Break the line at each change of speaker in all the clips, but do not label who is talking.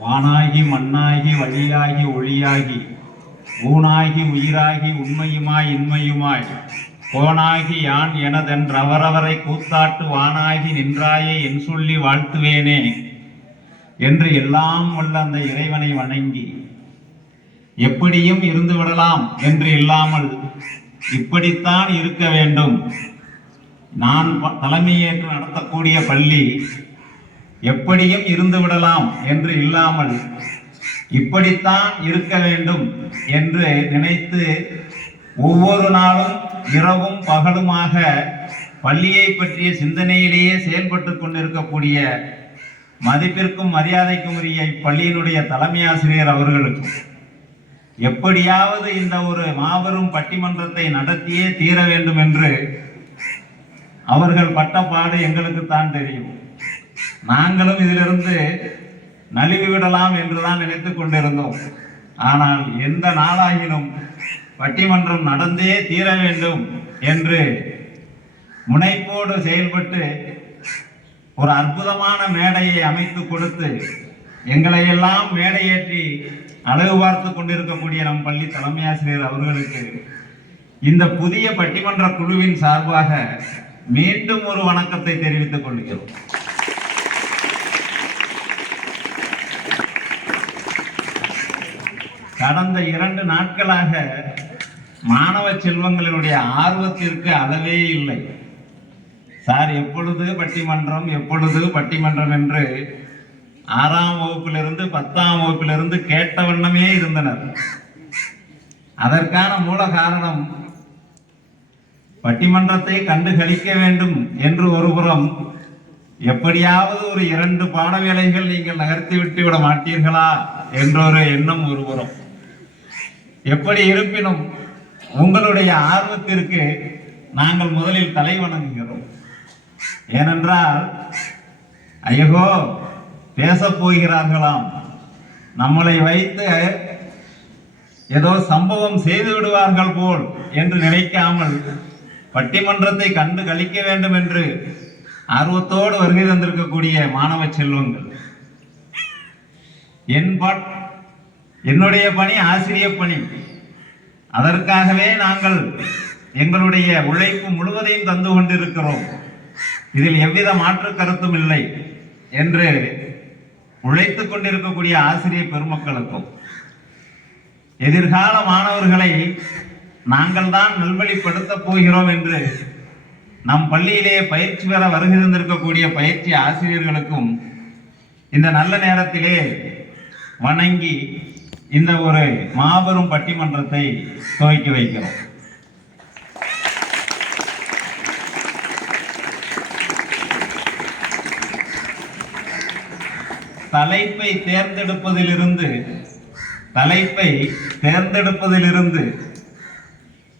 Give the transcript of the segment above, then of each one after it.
வானாகி மண்ணாகி வழியாகி ஒளியாகி ஊனாகி உயிராகி உண்மையுமாய் இன்மையுமாய் கோனாகி யான் எனதென்றவரவரை கூத்தாட்டு வானாகி நின்றாயே என் சொல்லி வாழ்த்துவேனே என்று எல்லாம் வல்ல அந்த இறைவனை வணங்கி எப்படியும் இருந்து விடலாம் என்று இல்லாமல் இப்படித்தான் இருக்க வேண்டும். நான் ப- தலைமையேற்று நடத்தக்கூடிய பள்ளி எப்படியும் இருந்து விடலாம் என்று இல்லாமல் இப்படித்தான் இருக்க வேண்டும் என்று நினைத்து ஒவ்வொரு நாளும் இரவும் பகலுமாக பள்ளியை பற்றிய சிந்தனையிலேயே செயல்பட்டு கொண்டிருக்கக்கூடிய மதிப்பிற்கும் மரியாதைக்கும் உரிய இப்பள்ளியினுடைய தலைமை ஆசிரியர் அவர்களுக்கும் எப்படியாவது இந்த ஒரு மாபெரும் பட்டிமன்றத்தை நடத்தியே தீர வேண்டும் என்று அவர்கள் பட்டப்பாடு எங்களுக்கு தான் தெரியும். நாங்களும் இதிலிருந்து நழுவி விடலாம் என்றுதான் நினைத்துக் கொண்டிருந்தோம். ஆனால் எந்த நாளாகிலும் பட்டிமன்றம் நடந்தே தீர வேண்டும் என்று முனைப்போடு செயல்பட்டு ஒரு அற்புதமான மேடையை அமைத்து கொடுத்து எங்களை எல்லாம் மேடையேற்றி அழகு பார்த்து கொண்டிருக்கக்கூடிய நம் பள்ளி தலைமை ஆசிரியர் அவர்களுக்கு இந்த புதிய பட்டிமன்ற குழுவின் சார்பாக மீண்டும் ஒரு வணக்கத்தை தெரிவித்துக் கொள்கிறோம். கடந்த இரண்டு நாட்களாக மாணவ செல்வங்களினுடைய ஆர்வத்திற்கு அளவே இல்லை. சார் எப்பொழுது பட்டிமன்றம் எப்பொழுது பட்டிமன்றம் என்று ஆறாம் வகுப்பிலிருந்து பத்தாம் வகுப்பிலிருந்து கேட்ட வண்ணமே இருந்தனர். அதற்கான மூல காரணம் பட்டிமன்றத்தை கண்டுகளிக்க வேண்டும் என்று ஒருபுறம் எப்படியாவது ஒரு இரண்டு பாட வேலைகள் நீங்கள் நகர்த்தி விட்டு விட மாட்டீர்களா என்றொரு எண்ணம் ஒருபுறம் எப்படி இருப்பினும் உங்களுடைய ஆர்வத்திற்கு நாங்கள் முதலில் தலை வணங்குகிறோம். ஏனென்றால் ஐயகோ பேசப்போகிறார்களாம். நம்மளை வைத்து ஏதோ சம்பவம் செய்து விடுவார்கள் போல் என்று நினைக்காமல் பட்டிமன்றத்தை கண்டு கழிக்க வேண்டும் என்று ஆர்வத்தோடு வருகை தந்திருக்கக்கூடிய மாணவ செல்வங்கள். என் பாட் என்னுடைய பணி ஆசிரிய பணி. அதற்காகவே நாங்கள் எங்களுடைய உழைப்பு முழுவதையும் தந்து கொண்டிருக்கிறோம். இதில் எவ்வித மாற்று கருத்தும் இல்லை என்று உழைத்துக் கொண்டிருக்கக்கூடிய ஆசிரியர் பெருமக்களுக்கும் எதிர்கால மாணவர்களை நாங்கள் தான் நல்வழிப்படுத்தப் போகிறோம் என்று நம் பள்ளியிலே பயிற்சி பெற வருகை தந்திருக்கக்கூடிய பயிற்சி ஆசிரியர்களுக்கும் இந்த நல்ல நேரத்திலே வணங்கி இந்த ஒரு மாபெரும் பட்டிமன்றத்தை துவக்கி வைக்கிறோம். தலைப்பை தேர்ந்தெடுப்பதிலிருந்து தலைப்பை தேர்ந்தெடுப்பதிலிருந்து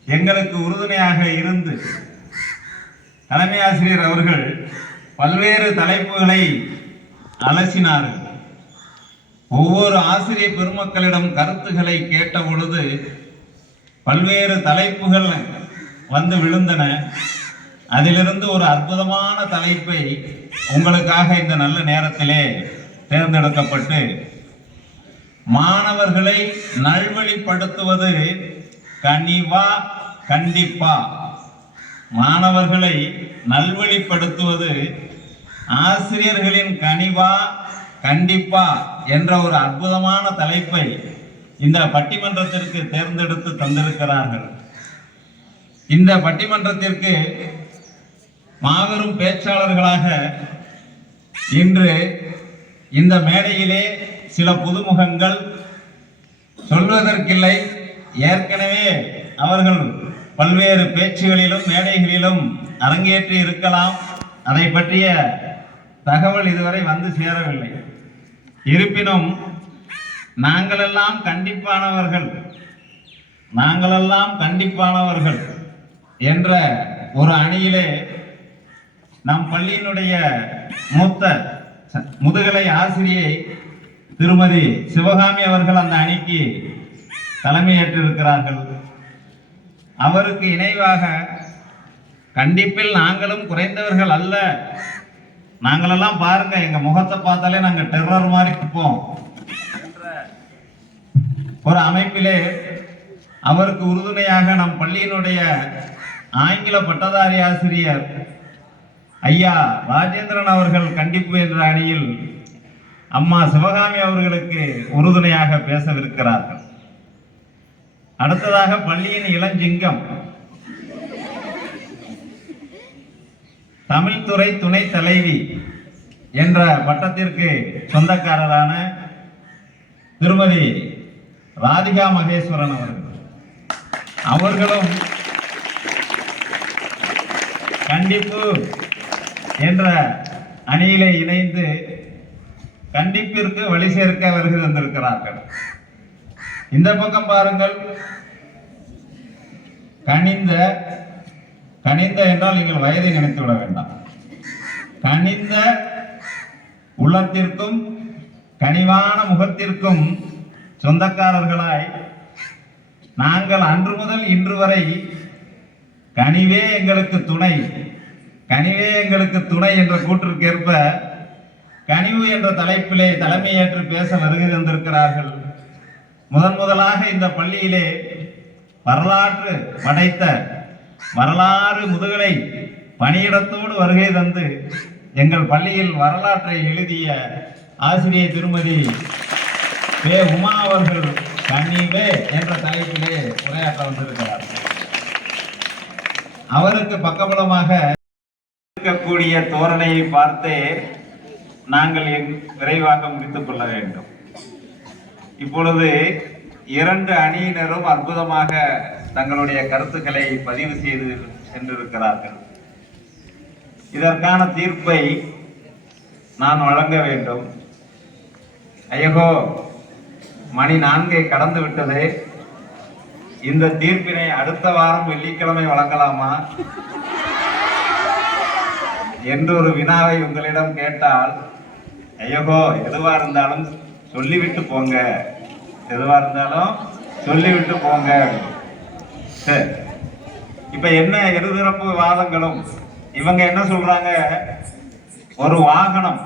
எங்களுக்கு உறுதுணையாக இருந்து தலைமை ஆசிரியர் அவர்கள் பல்வேறு தலைப்புகளை அலசினார்கள். ஒவ்வொரு ஆசிரியர் பெருமக்களிடம் கருத்துக்களை கேட்ட பொழுது பல்வேறு தலைப்புகள் வந்து விழுந்தன. அதிலிருந்து ஒரு அற்புதமான தலைப்பை உங்களுக்காக இந்த நல்ல நேரத்திலே தேர்ந்தெடுக்கப்பட்டு மாணவர்களை நல்வழிப்படுத்துவது கனிவா கண்டிப்பா. மாணவர்களை நல்வழிப்படுத்துவது ஆசிரியர்களின் கனிவா கண்டிப்பா என்ற ஒரு அற்புதமான தலைப்பை இந்த பட்டிமன்றத்திற்கு தேர்ந்தெடுத்து தந்திருக்கிறார்கள். இந்த பட்டிமன்றத்திற்கு மாபெரும் பேச்சாளர்களாக இன்று இந்த மேடையிலே சில புதுமுகங்கள் சொல்வதற்கில்லை. ஏற்கனவே அவர்கள் பல்வேறு பேச்சுகளிலும் மேடைகளிலும் அரங்கேற்றி இருக்கலாம். அதை பற்றிய தகவல் இதுவரை வந்து சேரவில்லை. இருப்பினும் நாங்களெல்லாம் கண்டிப்பானவர்கள் நாங்களெல்லாம் கண்டிப்பானவர்கள் என்ற ஒரு அணியிலே நம் பள்ளியினுடைய மூத்த முதுகலை ஆசிரியை திருமதி சிவகாமி அவர்கள் அந்த அணிக்கு தலைமையேற்றிருக்கிறார்கள். அவருக்கு இணைவாக கண்டிப்பில் நாங்களும் குறைந்தவர்கள் அல்ல. நாங்களெல்லாம் பாருங்க எங்க முகத்தை பார்த்தாலே நாங்க டெரர் மாதிரி இருப்போம். என்ற ஒரு அமைப்பிலே அவருக்கு உறுதுணையாக நம் பள்ளியினுடைய ஆங்கில பட்டதாரி ஆசிரியர் ஐயா ராஜேந்திரன் அவர்கள் கண்டிப்பு என்ற அணியில் அம்மா சிவகாமி அவர்களுக்கு உறுதுணையாக பேசவிருக்கிறார்கள். அடுத்ததாக பள்ளியின் இளஞ்சிங்கம். தமிழ்துறை துணை தலைவி என்ற பட்டத்திற்கு சொந்தக்காரரான திருமதி ராதிகா மகேஸ்வரன் அவர்கள். அவர்களும் கண்டிப்பு என்ற அணியிலே இணைந்து கண்டிப்பிற்கு வழி சேர்க்க வருகை தந்திருக்கிறார்கள் இந்த பக்கம் பாருங்கள். கனிந்த கனிந்த என்றால் நீங்கள் வயதை நினைத்து விட வேண்டாம். கனிந்த உள்ளத்திற்கும் கனிவான முகத்திற்கும் சொந்தக்காரர்களாய் நாங்கள் அன்று முதல் இன்று வரை கனிவே எங்களுக்கு துணை. கனிவே எங்களுக்கு துணை என்ற கூற்றிற்கேற்ப கனிவு என்ற தலைப்பிலே தலைமையேற்று பேச வருகை தந்திருக்கிறார்கள். முதன் முதலாக இந்த பள்ளியிலே வரலாற்று படைத்த வரலாறு முதுகலை பணியிடத்தோடு வருகை தந்து எங்கள் பள்ளியில் வரலாற்றை எழுதிய ஆசிரியர் திருமதி பே உமா அவர்கள் கனிவே என்ற தலைப்பிலே உரையாற்ற வந்திருக்கிறார் அவருக்கு பக்கபலமாக இருக்கக்கூடிய தோரணையை பார்த்தே நாங்கள் விரைவாக முடித்துக் கொள்ள வேண்டும். இப்பொழுது இரண்டு அணியினரும் அற்புதமாக தங்களுடைய கருத்துக்களை பதிவு செய்து சென்றிருக்கிறார்கள். இதற்கான தீர்ப்பை நான் வழங்க வேண்டும். ஐயகோ மணி நான்கை கடந்து விட்டது. இந்த தீர்ப்பினை அடுத்த வாரம் வெள்ளிக்கிழமை வழங்கலாமா? என்று ஒரு வினாவை உங்களிடம் கேட்டால் ஐயகோ எதுவாக இருந்தாலும் சொல்லிவிட்டு போங்க. எதுவாக இருந்தாலும் சொல்லிவிட்டு போங்க. சரி. இப்போ என்ன இருதரப்பு வாதங்களும்? இவங்க என்ன சொல்றாங்க? ஒரு வாகனம்.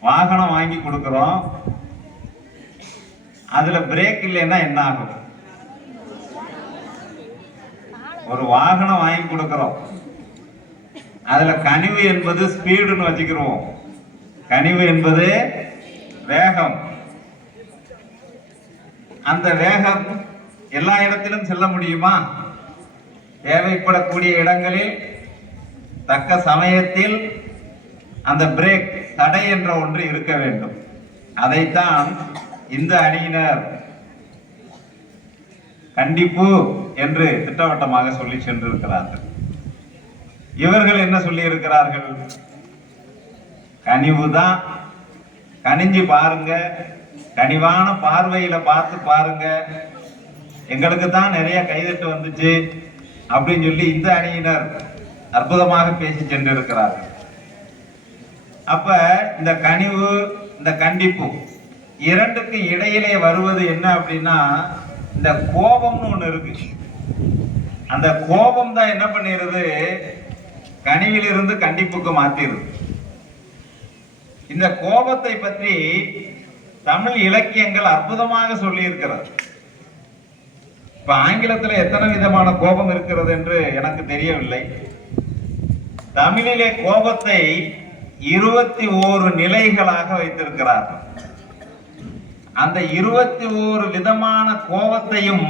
வாகனம் வாங்கி கொடுக்குறோம். அதுல பிரேக் இல்லைன்னா என்ன ஆகும்? ஒரு வாகனம் வாங்கி கொடுக்குறோம். அதுல கனிவு என்பது ஸ்பீடுன்னு வச்சுக்கிறோம் கனிவு என்பது வேகம். அந்த வேகம் எல்லா இடத்திலும் செல்ல முடியுமா? தேவைப்படக்கூடிய இடங்களில் தக்க சமயத்தில் அந்த பிரேக் தடை என்ற ஒன்று இருக்க வேண்டும். அதைத்தான் இந்த அணியினர் கண்டிப்பு என்று திட்டவட்டமாக சொல்லி சென்றிருக்கிறார்கள். இவர்கள் என்ன சொல்லி இருக்கிறார்கள் கனிவு தான் கனிஞ்சு பாருங்க. கனிவான பார்வையில பார்த்து பாருங்க. எங்களுக்கு தான் நிறைய கைதட்டு வந்துச்சு அப்படின்னு சொல்லி இந்த அணியினர் அற்புதமாக பேசி சென்றிருக்கிறார்கள். அப்ப இந்த கனிவு இந்த கண்டிப்பு இரண்டுக்கு இடையிலே வருவது என்ன அப்படின்னா இந்த கோபம்னு ஒண்ணு இருக்கு. அந்த கோபம் தான் என்ன பண்ணிடுது கனிவிலிருந்து கண்டிப்புக்கு மாத்திரு இந்த கோபத்தை பற்றி தமிழ் இலக்கியங்கள் அற்புதமாக சொல்லி இருக்கிறது இப்ப ஆங்கிலத்தில் எத்தனை விதமான கோபம் இருக்கிறது என்று எனக்கு தெரியவில்லை. தமிழிலே கோபத்தை இருபத்தி ஓரு நிலைகளாக வைத்திருக்கிறார்கள். அந்த இருபத்தி ஓரு விதமான கோபத்தையும்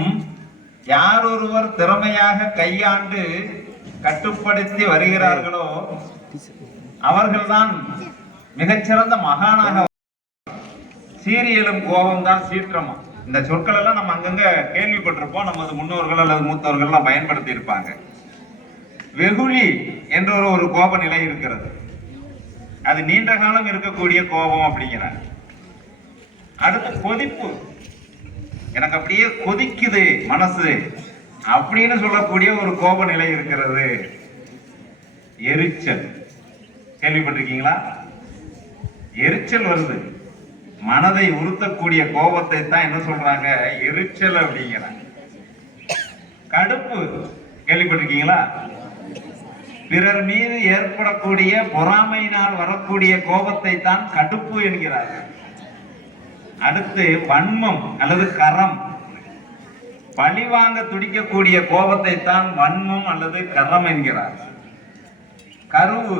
யாரொருவர் திறமையாக கையாண்டு கட்டுப்படுத்தி வருகிறார்களோ? அவர்கள்தான் மிகச்சிறந்த மகானாக சீரியலும் கோபம் தான் சீற்றமா. இந்த சொற்கள் எல்லாம் நம்ம அங்கங்க கேள்விப்பட்டிருப்போம். நமது முன்னோர்கள் அல்லது மூத்தவர்கள் எல்லாம் பயன்படுத்தி இருப்பாங்க வெகுளி என்ற ஒரு ஒரு கோப நிலை இருக்கிறது. அது நீண்ட காலம் இருக்கக்கூடிய கோபம் அப்படிங்கிறார். அடுத்து கொதிப்பு. எனக்கு அப்படியே கொதிக்குது மனசு. அப்படின்னு சொல்லக்கூடிய ஒரு கோப நிலை இருக்கிறது. எரிச்சல். கேள்விப்பட்டிருக்கீங்களா? எரிச்சல் வருது. மனதை உறுத்தக்கூடிய கோபத்தை தான் என்ன சொல்றாங்க? எரிச்சல் அப்படிங்கிறாங்க. கடுப்பு. கேள்விப்பட்டிருக்கீங்களா? பிறர் மீது ஏற்படக்கூடிய பொறாமையினால் வரக்கூடிய கோபத்தை தான் கடுப்பு என்கிறார்கள். அடுத்து வன்மம் அல்லது கரம். பழிவாங்க துடிக்கக்கூடிய கோபத்தை தான் வன்மம் அல்லது கரம் என்கிறார். கருவு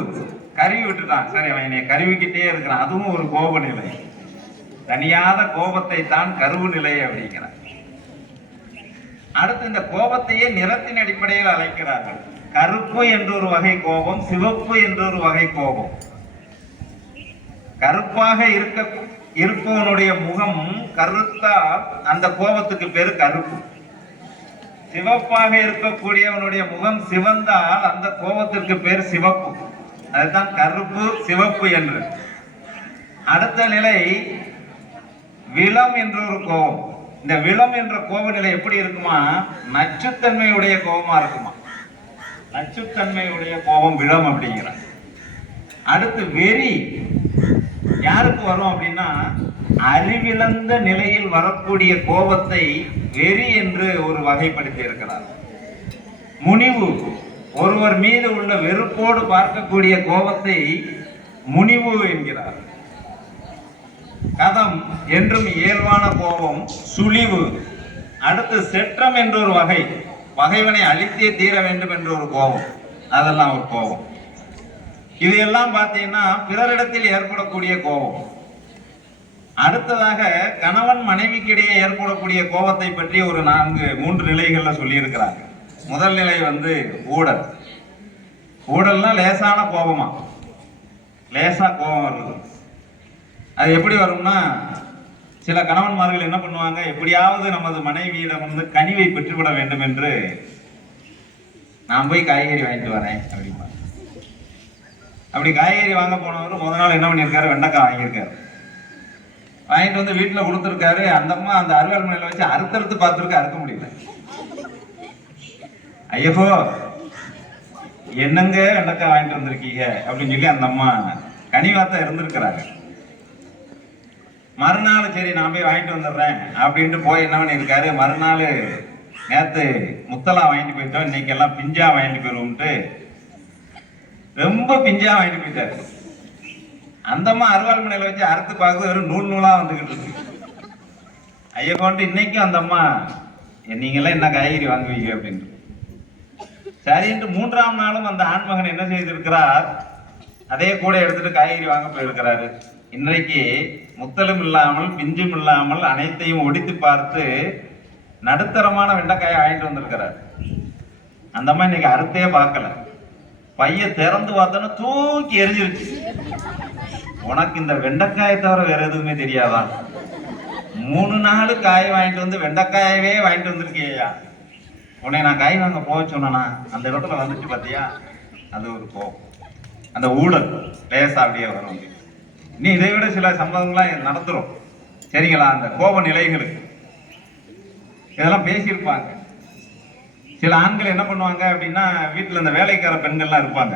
கருவி விட்டுட்டான். சரி அவன் என்னை கருவிக்கிட்டே இருக்கிறான். அதுவும் ஒரு கோப நிலை. தனியாத கோபத்தை தான் கருவு நிலை அப்படிங்கிறார். அடுத்து இந்த கோபத்தையே நிறத்தின் அடிப்படையில் அழைக்கிறார்கள். கருப்பு என்ற ஒரு வகை கோபம் சிவப்பு என்ற ஒரு வகை கோபம். கருப்பாக இருக்க இருப்பவனுடைய முகம் கருத்தால் அந்த கோபத்துக்கு பேரு கருப்பு. சிவப்பாக இருக்கக்கூடியவனுடைய முகம் சிவந்தால் அந்த கோபத்திற்கு பேர் சிவப்பு. அதுதான் கருப்பு சிவப்பு என்று. அடுத்த நிலை விலம் என்ற ஒரு கோபம். இந்த விலம் என்ற கோப நிலை எப்படி இருக்குமா? நச்சுத்தன்மையுடைய கோபமா இருக்குமா? நச்சுத்தன்மையுடைய கோபம் விலம் அப்படிங்கிற அடுத்து வெறி. யாருக்கு வரும் அப்படின்னா அறிவிழந்த நிலையில் வரக்கூடிய கோபத்தை வெறி என்று ஒரு வகைப்படுத்தி இருக்கிறார். முனிவு ஒருவர் மீது உள்ள வெறுப்போடு பார்க்கக்கூடிய கோபத்தை முனிவு என்கிறார். கதம் என்றும் இயல்பான கோபம் சுழிவு அடுத்து செற்றம் என்ற ஒரு வகை பகைவனை அழித்தே தீர வேண்டும் என்ற ஒரு கோபம். அதெல்லாம் ஒரு கோபம். இது எல்லாம் பார்த்தீங்கன்னா பிறரிடத்தில் ஏற்படக்கூடிய கோபம். அடுத்ததாக கணவன் மனைவிக்கிடையே ஏற்படக்கூடிய கோபத்தை பற்றி ஒரு நான்கு மூன்று நிலைகள்ல சொல்லியிருக்கிறாங்க முதல் நிலை வந்து ஊடல். ஊடல்னா லேசான கோபமா? லேசா கோபம் வருது. அது எப்படி வரும்னா சில கணவன்மார்கள் என்ன பண்ணுவாங்க? எப்படியாவது நமது மனைவியிடம் வந்து கனிவை பெற்றுவிட வேண்டும் என்று நான் போய் காய்கறி வாங்கிட்டு வரேன் அப்படிம்பாங்க. அப்படி காய்கறி வாங்க போனவர் முத நாள் என்ன பண்ணியிருக்காரு? வெண்டைக்காய் வாங்கியிருக்காரு. வாங்கிட்டு வந்து வீட்டில் கொடுத்துருக்காரு. அந்த அம்மா அந்த அறுவல் மனையில் வச்சு அறுத்தறுத்து பார்த்துருக்கு அறுக்க முடியல. ஐயப்போ என்னங்க வெண்டைக்காய் வாங்கிட்டு வந்திருக்கீங்க? அப்படின்னு சொல்லி அந்த அம்மா கனிவாத்தான் இருந்திருக்கிறாங்க. மறுநாள் சரி நான் போய் வாங்கிட்டு வந்துடுறேன் அப்படின்ட்டு போய் என்ன பண்ணியிருக்காரு? மறுநாள் நேற்று முத்தலா வாங்கிட்டு போயிட்டோம். இன்னைக்கெல்லாம் பிஞ்சா வாங்கிட்டு போயிடுவோம்ட்டு ரொம்ப பிஞ்சா வாங்கிட்டு போயிட்டாரு. அந்தம்மா அருவாள் மனையில வச்சு அறுத்து பார்க்குறது வெறும் நூல் நூலா வந்துகிட்டு இருக்கு. ஐயா கொண்டு இன்னைக்கும் அந்த அம்மா நீங்களாம் என்ன காய்கறி வாங்குவீங்க? அப்படின்ட்டு. சரின்ட்டு மூன்றாம் நாளும் அந்த ஆண்மகன் என்ன செய்திருக்கிறார்? அதே கூட எடுத்துட்டு காய்கறி வாங்க போயிருக்கிறாரு. இன்றைக்கு முத்தலும் இல்லாமல் பிஞ்சும் இல்லாமல் அனைத்தையும் ஒடித்து பார்த்து நடுத்தரமான வெண்டைக்காயை வாங்கிட்டு வந்திருக்கிறார். அந்த அம்மா இன்னைக்கு அறுத்தே பார்க்கல. பைய திறந்து பார்த்தோன்னு தூக்கி எரிஞ்சிருச்சு. உனக்கு இந்த வெண்டைக்காயை தவிர வேற எதுவுமே தெரியாதா? மூணு நாள் காய் வாங்கிட்டு வந்து வெண்டைக்காயவே வாங்கிட்டு வந்திருக்கேயா? உன்னை நான் காய் வாங்க போக சொன்னா அந்த இடத்துல வந்துச்சு பார்த்தியா அது ஒரு கோபம். அந்த ஊழல் லேசா அப்படியே வரும் நீ இதை விட சில சம்பவங்கள்லாம் நடத்துறோம் சரிங்களா? அந்த கோப நிலைகளுக்கு. இதெல்லாம் பேசியிருப்பாங்க. சில ஆண்கள் என்ன பண்ணுவாங்க அப்படின்னா வீட்டில் இந்த வேலைக்கார பெண்கள்லாம் இருப்பாங்க.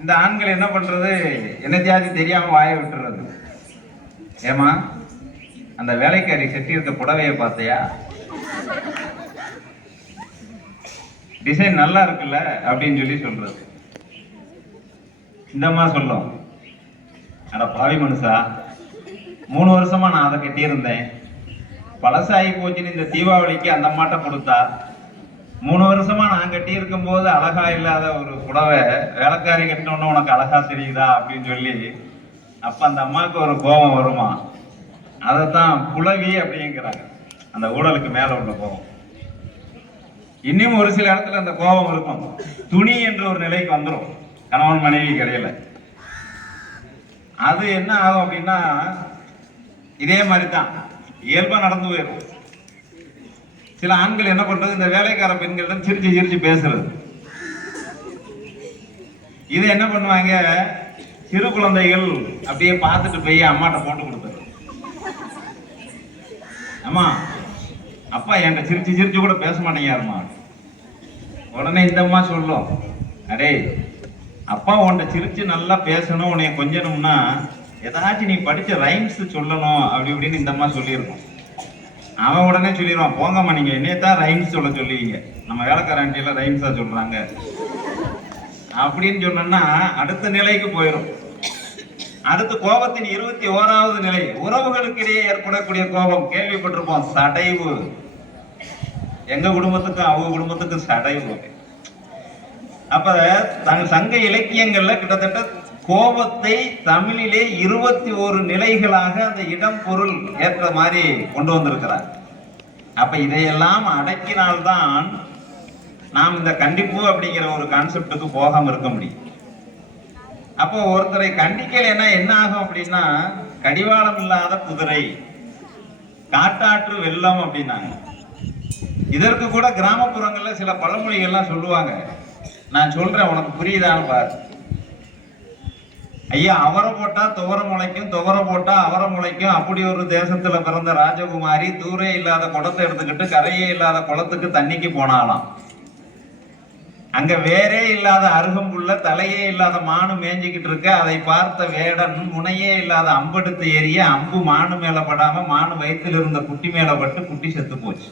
இந்த ஆண்கள் என்ன பண்ணுறது என்னத்தையாச்சும் தெரியாமல் வாய விட்டுறது. ஏமா அந்த வேலைக்காரி செட்டியிருந்த புடவையை பார்த்தியா? டிசைன் நல்லா இருக்குல்ல அப்படின்னு சொல்லி சொல்றது. இந்தம்மா சொல்லும். அட பாவி மனுஷா மூணு வருஷமா நான் அதை கட்டியிருந்தேன். பழசாகி போச்சுன்னு இந்த தீபாவளிக்கு அந்த அம்மாட்ட கொடுத்தா மூணு வருஷமா நான் கட்டி இருக்கும் போது அழகா இல்லாத ஒரு புடவை வேலைக்காரி கட்டினோன்னு உனக்கு அழகா தெரியுதா அப்படின்னு சொல்லி அப்ப அந்த அம்மாவுக்கு ஒரு கோபம் வருமா? அதைத்தான் புலவி அப்படிங்கிறாங்க. அந்த ஊழலுக்கு மேல உள்ள கோபம். இன்னும் ஒரு சில இடத்துல அந்த கோபம் இருக்கும். துணி என்ற ஒரு நிலைக்கு வந்துடும் கணவன் மனைவி கிடையில அது என்ன ஆகும் அப்படின்னா இதே மாதிரி தான் இயல்பா நடந்து போயிடும் சில ஆண்கள் என்ன பண்றது? இந்த வேலைக்கார பெண்களிடம் சிரிச்சு சிரிச்சு பேசுறது. இது என்ன பண்ணுவாங்க? சிறு குழந்தைகள் அப்படியே பார்த்துட்டு போய் அம்மாட்ட போட்டு கொடுத்துரு அம்மா அப்பா என்கிட்ட சிரிச்சு சிரிச்சு கூட பேச மாட்டேங்காருமா உடனே இந்த அம்மா சொல்லும் அடே அப்பா உன்கிட்ட சிரிச்சு நல்லா பேசணும். உன்னைய கொஞ்சணும்னா எதனாச்சும் நீ படிச்ச ரைம்ஸ் சொல்லணும் அப்படி இப்படின்னு இந்த அம்மா சொல்லியிருக்கோம். அவன் உடனே சொல்லிடுவான் போங்கம்மா நீங்க என்னையத்தான் ரைம்ஸ் சொல்ல சொல்லுவீங்க. நம்ம வேலைக்காரண்டியில ரைம்ஸா சொல்றாங்க. அப்படின்னு சொன்னோம்னா அடுத்த நிலைக்கு போயிடும் அடுத்து கோபத்தின் இருபத்தி ஓராவது நிலை உறவுகளுக்கிடையே ஏற்படக்கூடிய கோபம். கேள்விப்பட்டிருப்போம் சடைவு. எங்க குடும்பத்துக்கும் அவங்க குடும்பத்துக்கும் சடைவு. அப்ப சங்க இலக்கியங்கள்ல கிட்டத்தட்ட கோபத்தை தமிழிலே இருபத்தி ஒரு நிலைகளாக அந்த இடம் பொருள் ஏற்ற மாதிரி கொண்டு வந்திருக்கிறார். அப்ப இதையெல்லாம் அடக்கினால்தான் நாம் இந்த கண்டிப்பு அப்படிங்கிற ஒரு கான்செப்டுக்கு போகாம இருக்க முடியும். அப்போ ஒருத்தரை கண்டிக்கலைன்னா என்ன ஆகும் அப்படின்னா கடிவாளம் இல்லாத குதிரை காட்டாற்று வெள்ளம் அப்படின்னாங்க. இதற்கு கூட கிராமப்புறங்கள்ல சில பழமொழிகள்லாம் சொல்லுவாங்க. நான் சொல்றேன் உனக்கு புரியுதான்னு பாரு. ஐயா அவரை போட்டா துவர முளைக்கும் துவர போட்டா அவரை முளைக்கும். அப்படி ஒரு தேசத்துல பிறந்த ராஜகுமாரி தூரே இல்லாத குடத்தை எடுத்துக்கிட்டு கரையே இல்லாத குளத்துக்கு தண்ணிக்கு போனாலாம் அங்க வேறே இல்லாத அருகம்புள்ள தலையே இல்லாத மானு மேய்ஞ்சிக்கிட்டு இருக்க. அதை பார்த்த வேடன் முனையே இல்லாத அம்பெடுத்து ஏறிய அம்பு மானு மேல படாம மானு வயித்துல இருந்த குட்டி மேல பட்டு குட்டி செத்து போச்சு.